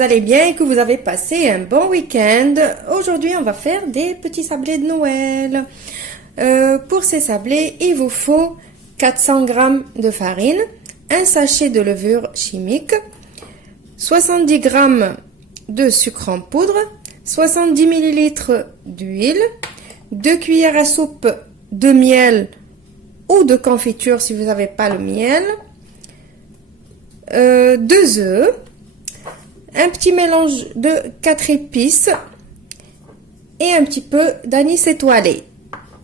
vous allez bien et que vous avez passé un bon week-end. Aujourd'hui, on va faire des petits sablés de Noël. Pour ces sablés, il vous faut 400 g de farine, un sachet de levure chimique, 70 g de sucre en poudre, 70 ml d'huile, 2 cuillères à soupe de miel ou de confiture si vous n'avez pas le miel, 2 œufs, un petit mélange de 4 épices et un petit peu d'anis étoilé.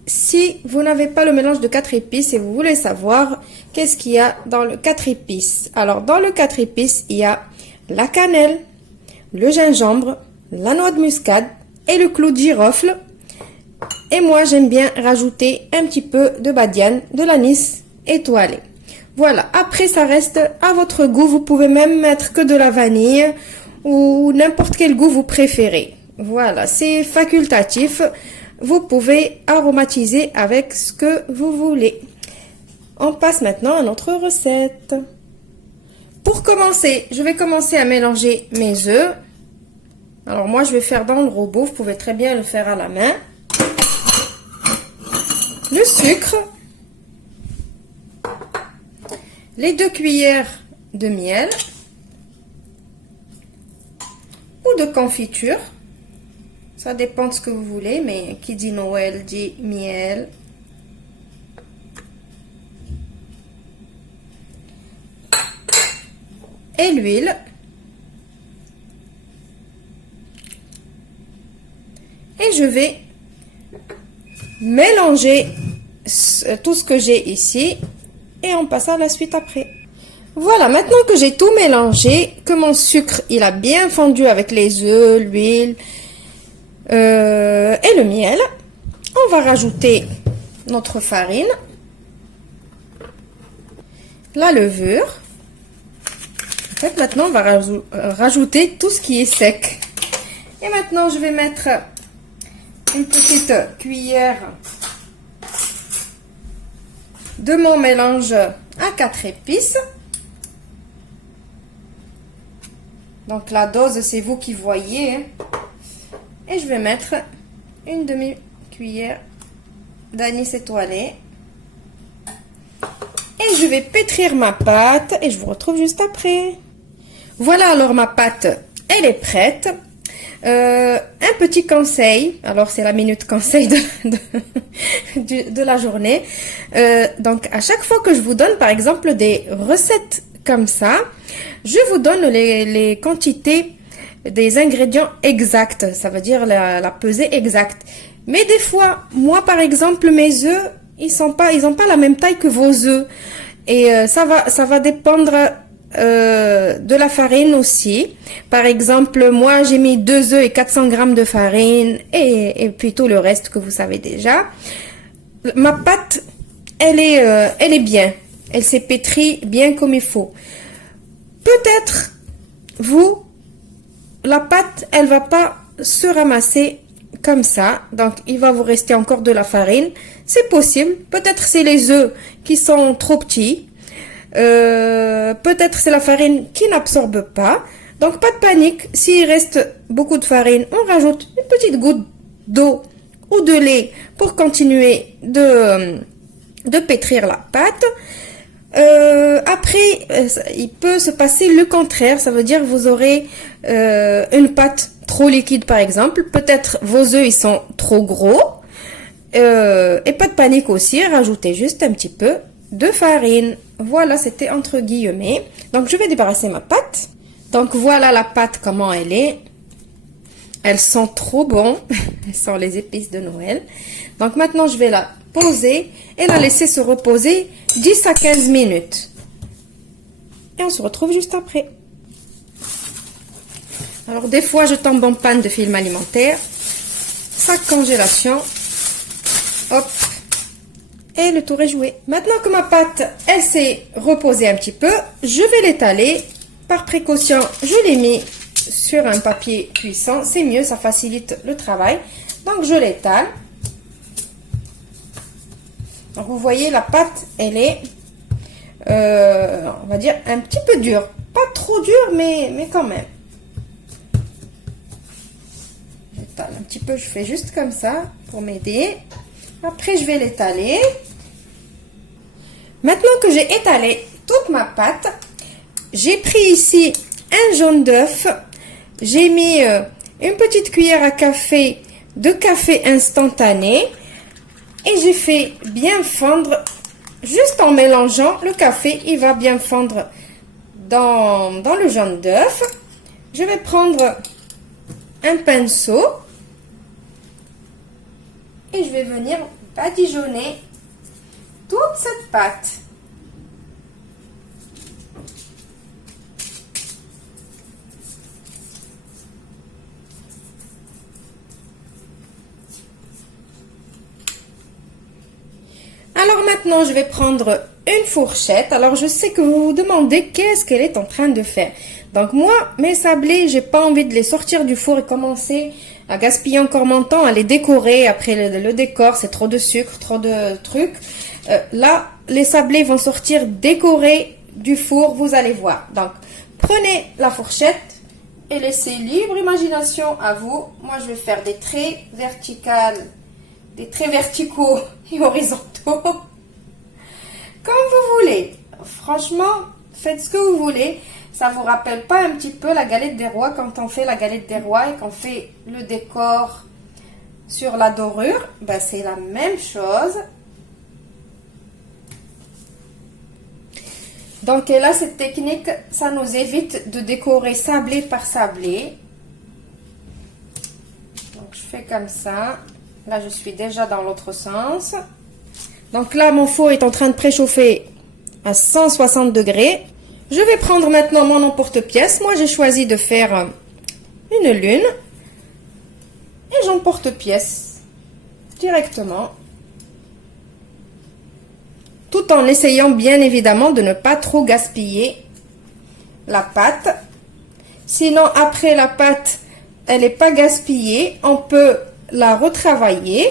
Si vous n'avez pas le mélange de 4 épices et vous voulez savoir qu'est-ce qu'il y a dans le 4 épices, alors dans le 4 épices, il y a la cannelle, le gingembre, la noix de muscade et le clou de girofle. Et moi, j'aime bien rajouter un petit peu de badiane, de l'anis étoilé. Voilà, après ça reste à votre goût, vous pouvez même mettre que de la vanille ou n'importe quel goût vous préférez. Voilà, c'est facultatif, vous pouvez aromatiser avec ce que vous voulez. On passe maintenant à notre recette. Pour commencer, je vais commencer à mélanger mes œufs. Alors moi je vais faire dans le robot, vous pouvez très bien le faire à la main. Le sucre. Les 2 cuillères de miel ou de confiture, ça dépend de ce que vous voulez, mais qui dit Noël dit miel. Et l'huile. Et je vais mélanger tout ce que j'ai ici. Et on passe à la suite après. Voilà, maintenant que j'ai tout mélangé, que mon sucre il a bien fondu avec les œufs, l'huile et le miel, on va rajouter notre farine, la levure. En fait, maintenant on va rajouter tout ce qui est sec. Et maintenant je vais mettre une petite cuillère de mon mélange à 4 épices. Donc la dose, c'est vous qui voyez. Et je vais mettre une demi-cuillère d'anis étoilé. Et je vais pétrir ma pâte et je vous retrouve juste après. Voilà, alors ma pâte, elle est prête. Un petit conseil, alors c'est la minute conseil de la journée. Donc à chaque fois que je vous donne par exemple des recettes comme ça, je vous donne les quantités des ingrédients exacts, ça veut dire la pesée exacte. Mais des fois, moi par exemple, mes œufs, ils ont pas la même taille que vos œufs. Et ça va dépendre de la farine aussi. Par exemple, moi j'ai mis 2 œufs et 400 g de farine et puis tout le reste que vous savez déjà. Ma pâte, elle est bien. Elle s'est pétrie bien comme il faut. Peut-être, la pâte, elle va pas se ramasser comme ça. Donc, il va vous rester encore de la farine. C'est possible. Peut-être c'est les œufs qui sont trop petits. Peut-être c'est la farine qui n'absorbe pas. Donc, pas de panique. S'il reste beaucoup de farine, on rajoute une petite goutte d'eau ou de lait pour continuer de pétrir la pâte. Après, il peut se passer le contraire, ça veut dire vous aurez une pâte trop liquide par exemple, peut-être vos œufs ils sont trop gros, et pas de panique aussi, rajoutez juste un petit peu de farine. Voilà, c'était entre guillemets. Donc je vais débarrasser ma pâte. Donc voilà la pâte comment elle est. Elles sont trop bonnes, elles sont les épices de Noël. Donc maintenant je vais la poser et la laisser se reposer 10 à 15 minutes. Et on se retrouve juste après. Alors des fois je tombe en panne de film alimentaire. Sac congélation. Hop. Et le tour est joué. Maintenant que ma pâte, elle s'est reposée un petit peu, je vais l'étaler. Par précaution, je l'ai mis sur un papier cuisson. C'est mieux, ça facilite le travail. Donc je l'étale. Donc vous voyez la pâte, elle est, on va dire un petit peu dure. Pas trop dure, mais quand même. t'étales un petit peu, je fais juste comme ça pour m'aider. Après, je vais l'étaler. Maintenant que j'ai étalé toute ma pâte, j'ai pris ici un jaune d'œuf. J'ai mis une petite cuillère à café de café instantané. Et j'ai fait bien fondre, juste en mélangeant le café, il va bien fondre dans le jaune d'œuf. Je vais prendre un pinceau et je vais venir badigeonner toute cette pâte. Alors maintenant, je vais prendre une fourchette. Alors, je sais que vous vous demandez qu'est-ce qu'elle est en train de faire. Donc, moi, mes sablés, j'ai pas envie de les sortir du four et commencer à gaspiller encore mon temps, à les décorer. Après, le décor, c'est trop de sucre, trop de trucs. Là, les sablés vont sortir décorés du four, vous allez voir. Donc, prenez la fourchette et laissez libre imagination à vous. Moi, je vais faire des traits verticaux et horizontaux. Comme vous voulez. Franchement, faites ce que vous voulez. Ça vous rappelle pas un petit peu la galette des rois quand on fait la galette des rois et qu'on fait le décor sur la dorure? Ben, c'est la même chose. Donc et là, cette technique, ça nous évite de décorer sablé par sablé. Donc je fais comme ça. Là, je suis déjà dans l'autre sens. Donc là, mon four est en train de préchauffer à 160 degrés. Je vais prendre maintenant mon emporte-pièce. Moi, j'ai choisi de faire une lune. Et j'emporte-pièce directement. Tout en essayant bien évidemment de ne pas trop gaspiller la pâte. Sinon, après la pâte, elle n'est pas gaspillée. On peut la retravailler.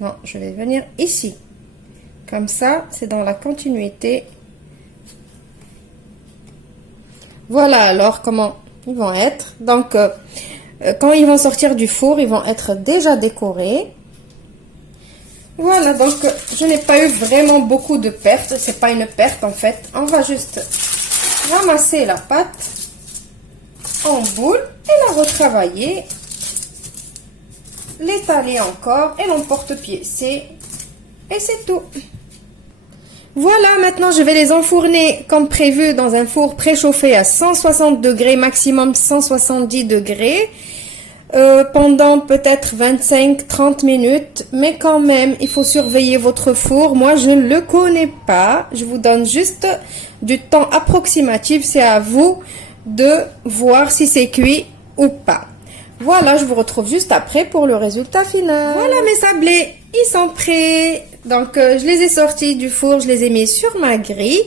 Non, je vais venir ici. Comme ça, c'est dans la continuité. Voilà alors comment ils vont être. Donc, quand ils vont sortir du four, ils vont être déjà décorés. Voilà, donc je n'ai pas eu vraiment beaucoup de pertes. C'est pas une perte en fait. On va juste ramasser la pâte en boule et la retravailler. L'étaler encore et l'emporte-piècer. Et c'est tout. Voilà, maintenant je vais les enfourner comme prévu dans un four préchauffé à 160 degrés, maximum 170 degrés. Pendant peut-être 25-30 minutes. Mais quand même, il faut surveiller votre four. Moi, je ne le connais pas. Je vous donne juste du temps approximatif. C'est à vous de voir si c'est cuit ou pas. Voilà, je vous retrouve juste après pour le résultat final. Voilà mes sablés, ils sont prêts. Donc, je les ai sortis du four, je les ai mis sur ma grille.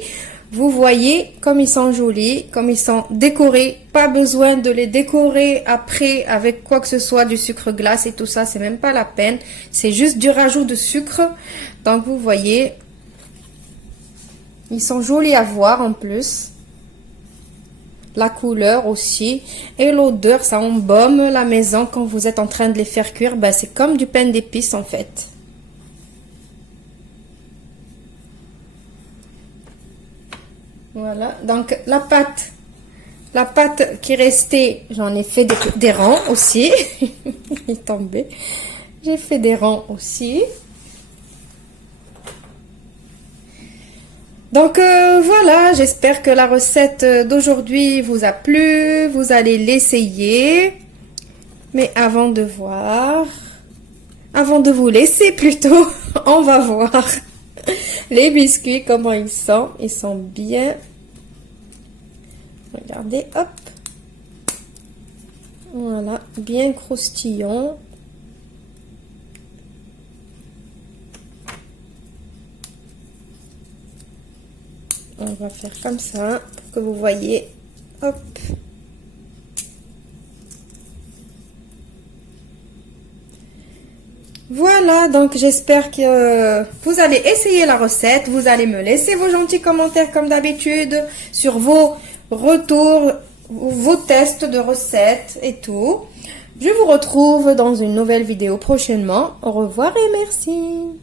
Vous voyez comme ils sont jolis, comme ils sont décorés. Pas besoin de les décorer après avec quoi que ce soit, du sucre glace et tout ça. C'est même pas la peine. C'est juste du rajout de sucre. Donc, vous voyez, ils sont jolis à voir en plus. La couleur aussi. Et l'odeur, ça embaume la maison quand vous êtes en train de les faire cuire. Ben, c'est comme du pain d'épices en fait. Voilà, donc la pâte qui restait, j'en ai fait des rangs aussi. Il est tombé. J'ai fait des rangs aussi. Donc voilà, j'espère que la recette d'aujourd'hui vous a plu. Vous allez l'essayer. Mais avant de vous laisser plutôt, on va voir les biscuits, comment ils sont. Ils sont bien. Regardez, hop. Voilà, bien croustillants. On va faire comme ça pour que vous voyez. Hop. Voilà, donc j'espère que vous allez essayer la recette. Vous allez me laisser vos gentils commentaires comme d'habitude sur vos retours, vos tests de recettes et tout. Je vous retrouve dans une nouvelle vidéo prochainement. Au revoir et merci.